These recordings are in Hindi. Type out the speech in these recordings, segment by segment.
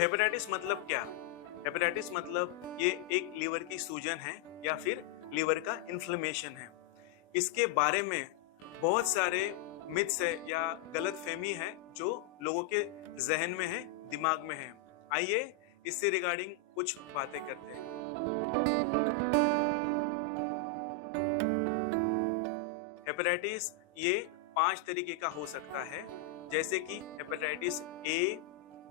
हेपेटाइटिस मतलब क्या? हेपेटाइटिस मतलब ये एक लीवर की सूजन है या फिर लीवर का इन्फ्लेमेशन है। इसके बारे में बहुत सारे मिथ्स है या गलतफहमी है जो लोगों के जहन में है, दिमाग में है। आइए इससे रिगार्डिंग कुछ बातें करते हैं। हेपेटाइटिस ये 5 तरीके का हो सकता है, जैसे कि hepatitis A,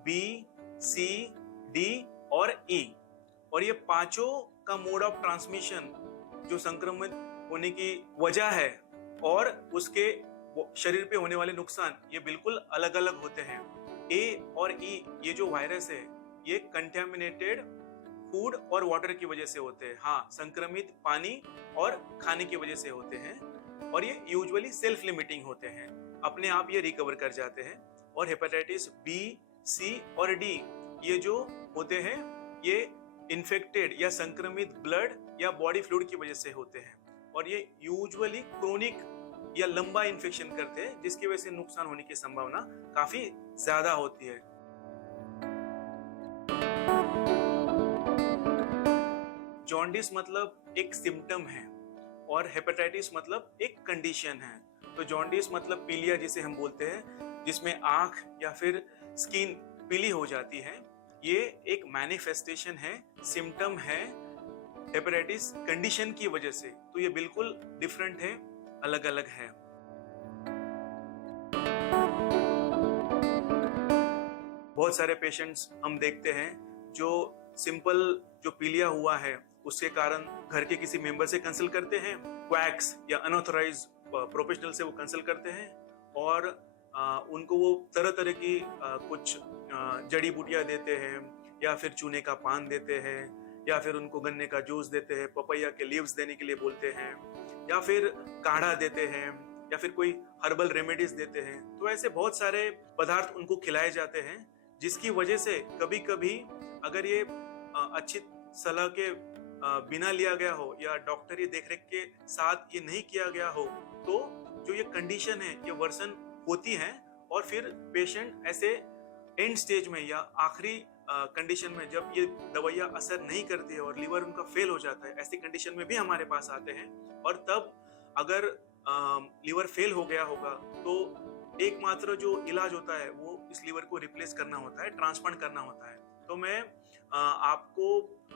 B, C, D और ई। और ये पांचों का मोड ऑफ ट्रांसमिशन, जो संक्रमित होने की वजह है और उसके शरीर पे होने वाले नुकसान, ये बिल्कुल अलग अलग होते हैं। ए और ई ये जो वायरस है, ये कंटेमिनेटेड फूड और वाटर की वजह से होते हैं। हाँ, संक्रमित पानी और खाने की वजह से होते हैं और ये यूजुअली सेल्फ लिमिटिंग होते हैं, अपने आप ये रिकवर कर जाते हैं। और हेपेटाइटिस बी, सी और डी ये जो होते हैं, ये इन्फेक्टेड या संक्रमित ब्लड या बॉडी फ्लूइड की वजह से होते हैं और ये यूजुअली क्रोनिक या लंबा इन्फेक्शन करते हैं, जिसकी वजह से नुकसान होने की संभावना काफी ज्यादा होती है। जॉन्डिस मतलब एक सिम्टम है और हेपेटाइटिस मतलब एक कंडीशन है। तो जॉन्डिस मतलब पीलिया जिसे हम बोलते हैं, जिसमें आंख या फिर स्किन पीली हो जाती है, ये एक मैनिफेस्टेशन है, सिम्टम है हेपेटाइटिस कंडीशन की वजह से। तो ये बिल्कुल डिफरेंट है, अलग अलग है। बहुत सारे पेशेंट्स हम देखते हैं जो सिंपल जो पीलिया हुआ है उसके कारण घर के किसी मेंबर से कंसल्ट करते हैं, क्वैक्स या अनऑथराइज्ड प्रोफेशनल से वो कंसल्ट करते हैं और उनको वो तरह तरह की कुछ जड़ी बूटियां देते हैं या फिर चूने का पान देते हैं या फिर उनको गन्ने का जूस देते हैं, पपैया के लीव्स देने के लिए बोलते हैं या फिर काढ़ा देते हैं या फिर कोई हर्बल रेमेडीज देते हैं। तो ऐसे बहुत सारे पदार्थ उनको खिलाए जाते हैं, जिसकी वजह से कभी कभी अगर ये अच्छी सलाह के बिना लिया गया हो या डॉक्टरी देखरेख के साथ ये नहीं किया गया हो, तो जो ये कंडीशन है ये वर्सन होती है और फिर पेशेंट ऐसे एंड स्टेज में या आखिरी कंडीशन में, जब ये दवाइयाँ असर नहीं करती है और लीवर उनका फेल हो जाता है, ऐसी कंडीशन में भी हमारे पास आते हैं। और तब अगर लीवर फेल हो गया होगा तो एकमात्र जो इलाज होता है वो इस लीवर को रिप्लेस करना होता है, ट्रांसप्लांट करना होता है। तो मैं आपको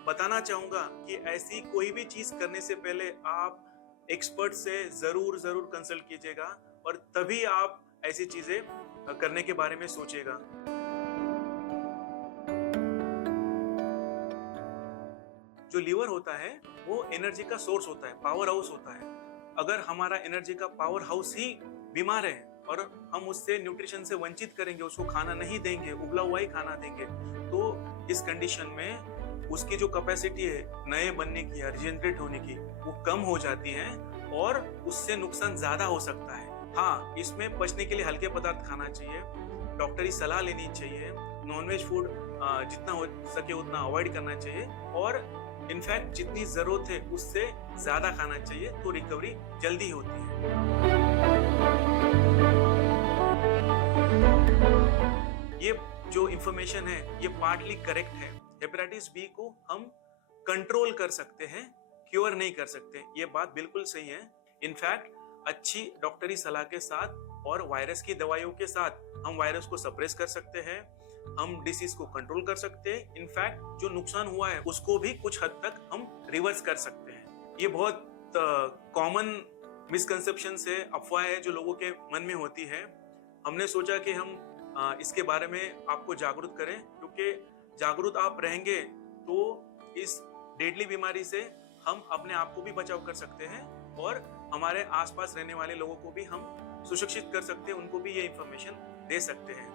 बताना चाहूंगा कि ऐसी कोई भी चीज करने से पहले आप एक्सपर्ट से जरूर कंसल्ट कीजिएगा और तभी आप ऐसी चीजें करने के बारे में सोचिएगा। जो लीवर होता है वो एनर्जी का सोर्स होता है, पावर हाउस होता है। अगर हमारा एनर्जी का पावर हाउस ही बीमार है और हम उससे न्यूट्रिशन से वंचित करेंगे, उसको खाना नहीं देंगे, उबला हुआ ही खाना देंगे, तो इस कंडीशन में उसकी जो कैपेसिटी है नए बनने की या रिजेनरेट होने की, वो कम हो जाती है और उससे नुकसान ज्यादा हो सकता है। हाँ, इसमें बचने के लिए हल्के पदार्थ खाना चाहिए, डॉक्टरी सलाह लेनी चाहिए, नॉनवेज फूड जितना हो सके उतना अवॉइड करना चाहिए और इनफैक्ट जितनी जरूरत है उससे ज्यादा खाना चाहिए, तो रिकवरी जल्दी होती है। ये जो इंफॉर्मेशन है ये पार्टली करेक्ट है। हेपेटाइटिस बी को हम कंट्रोल कर सकते हैं, क्योर नहीं कर सकते, ये बात बिल्कुल सही है। इनफैक्ट अच्छी डॉक्टरी सलाह के साथ और वायरस की दवाइयों के साथ हम वायरस को सप्रेस कर सकते हैं, हम डिसीज को कंट्रोल कर सकते हैं। इनफैक्ट जो नुकसान हुआ है उसको भी कुछ हद तक हम रिवर्स कर सकते हैं। ये बहुत कॉमन मिसकंसेप्शन है, अफवाह है जो लोगों के मन में होती है। हमने सोचा कि हम इसके बारे में आपको जागरूक करें, क्योंकि जागरूक आप रहेंगे तो इस डेडली बीमारी से हम अपने आप को भी बचाव कर सकते हैं और हमारे आसपास रहने वाले लोगों को भी हम सुशिक्षित कर सकते हैं, उनको भी ये इंफॉर्मेशन दे सकते हैं।